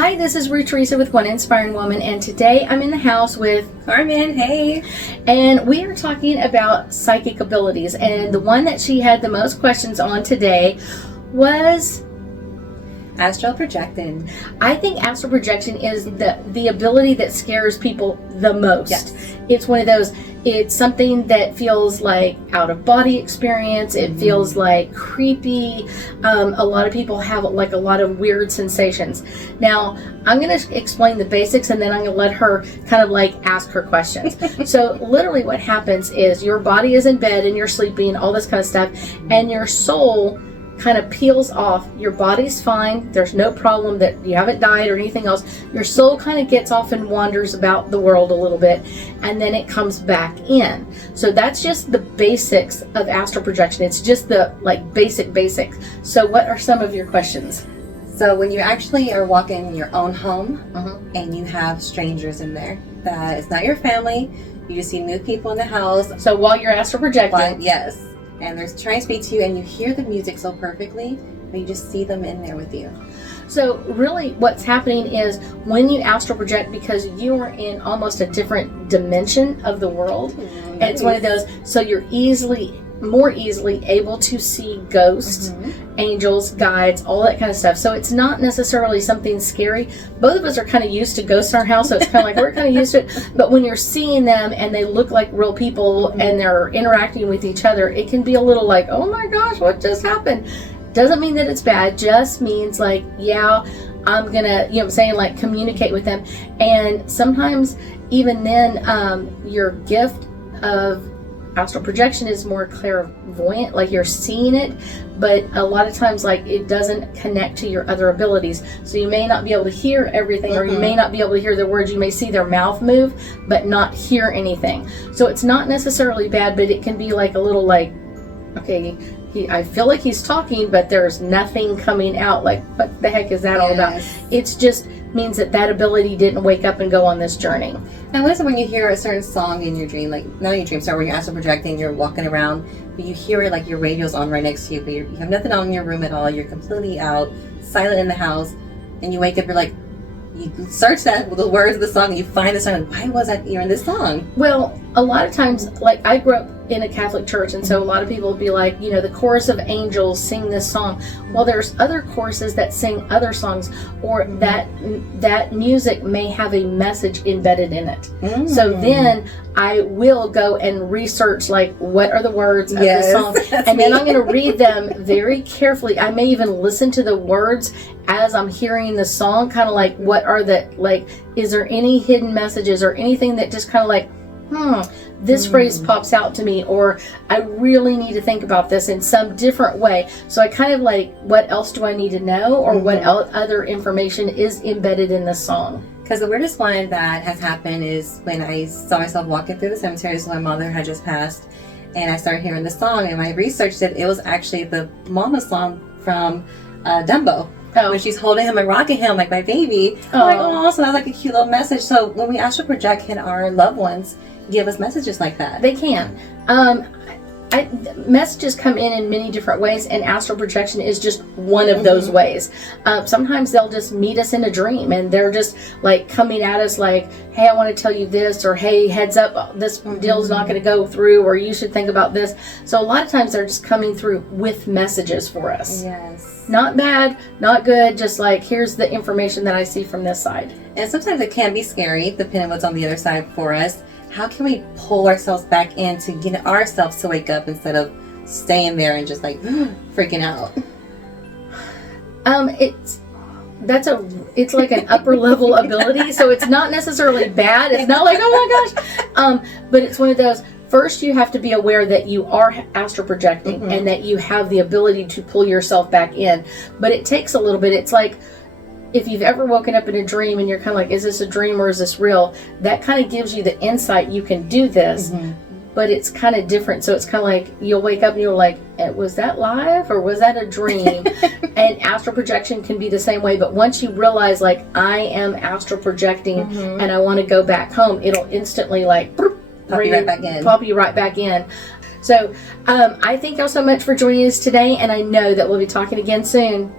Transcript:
Hi, this is Ruth Theresa with One Inspiring Woman, and today I'm in the house with Carmen. Hey. And we are talking about psychic abilities, and the one that she had the most questions on today was Astro Projecting. I think astral projection is the ability that scares people the most. Yes. It's one of those, it's something that feels like out of body experience. It feels like creepy. A lot of people have like a lot of weird sensations. Now, I'm going to explain the basics and then I'm going to let her kind of like ask her questions. So literally what happens is your body is in bed and you're sleeping, all this kind of stuff, and your soul kind of peels off. Your body's fine. There's no problem that you haven't died or anything else. Your soul kind of gets off and wanders about the world a little bit, and then it comes back in. So that's just the basics of astral projection. It's just the like basics. So what are some of your questions? So when you actually are walking in your own home and you have strangers in there, that it's not your family, you just see new people in the house. So while you're astral projecting, yes. And they're trying to speak to you and you hear the music so perfectly, but you just see them in there with you. So really what's happening is when you astral project, because you are in almost a different dimension of the world, and it's one of those, so you're more easily able to see ghosts, angels, guides, all that kind of stuff. So it's not necessarily something scary. Both of us are kind of used to ghosts in our house, so it's kind of like we're kind of used to it. But when you're seeing them and they look like real people and they're interacting with each other, it can be a little like, oh my gosh, what just happened? Doesn't mean that it's bad, just means like, yeah, I'm gonna, you know what I'm saying, like communicate with them. And sometimes even then, your gift of astral projection is more clairvoyant, like you're seeing it, but a lot of times like it doesn't connect to your other abilities. So you may not be able to hear everything, or you may not be able to hear their words. You may see their mouth move, but not hear anything. So it's not necessarily bad, but it can be like a little like, okay, I feel like he's talking, but there's nothing coming out. Like, what the heck is that all about? It's just means that ability didn't wake up and go on this journey. And what is it when you hear a certain song in your dream, like not in your dream, sorry, when you're astral projecting, you're walking around, but you hear it like your radio's on right next to you, but you have nothing on in your room at all, you're completely out, silent in the house, and you wake up, you're like, you search the words of the song and you find the song, and why was I hearing this song? Well, a lot of times, like I grew up in a Catholic church, and so a lot of people would be like, you know, the chorus of angels sing this song. Well, there's other choruses that sing other songs, or that music may have a message embedded in it. So then I will go and research like what are the words of the song, and then I'm going to read them very carefully. I may even listen to the words as I'm hearing the song, kind of like what are the, like, is there any hidden messages or anything that just kind of like, this phrase pops out to me, or I really need to think about this in some different way. So I kind of like, what else do I need to know, or what other information is embedded in the song? Because the weirdest one that has happened is when I saw myself walking through the cemetery, so my mother had just passed, and I started hearing the song, and I researched it. It was actually the mama song from Dumbo. When she's holding him and rocking him like my baby. I'm like, oh, so that's like a cute little message. So when we astral project, can our loved ones give us messages like that? They can. Messages come in many different ways, and astral projection is just one of those ways. Sometimes they'll just meet us in a dream, and they're just like coming at us like, hey, I want to tell you this, or hey, heads up, this deal's not going to go through, or you should think about this. So a lot of times they're just coming through with messages for us. Yes. Not bad, not good, just like, here's the information that I see from this side. And sometimes it can be scary, depending on what's on the other side for us. How can we pull ourselves back in to get ourselves to wake up instead of staying there and just like freaking out? It's like an upper level ability, so it's not necessarily bad. It's not like, oh my gosh. But it's one of those, first you have to be aware that you are astral projecting and that you have the ability to pull yourself back in. But it takes a little bit. It's like, if you've ever woken up in a dream and you're kind of like, is this a dream or is this real? That kind of gives you the insight you can do this, but it's kind of different. So it's kind of like, you'll wake up and you're like, was that live or was that a dream? And astral projection can be the same way, but once you realize like, I am astral projecting and I want to go back home, it'll instantly like, pop you right back in. So I thank y'all so much for joining us today, and I know that we'll be talking again soon.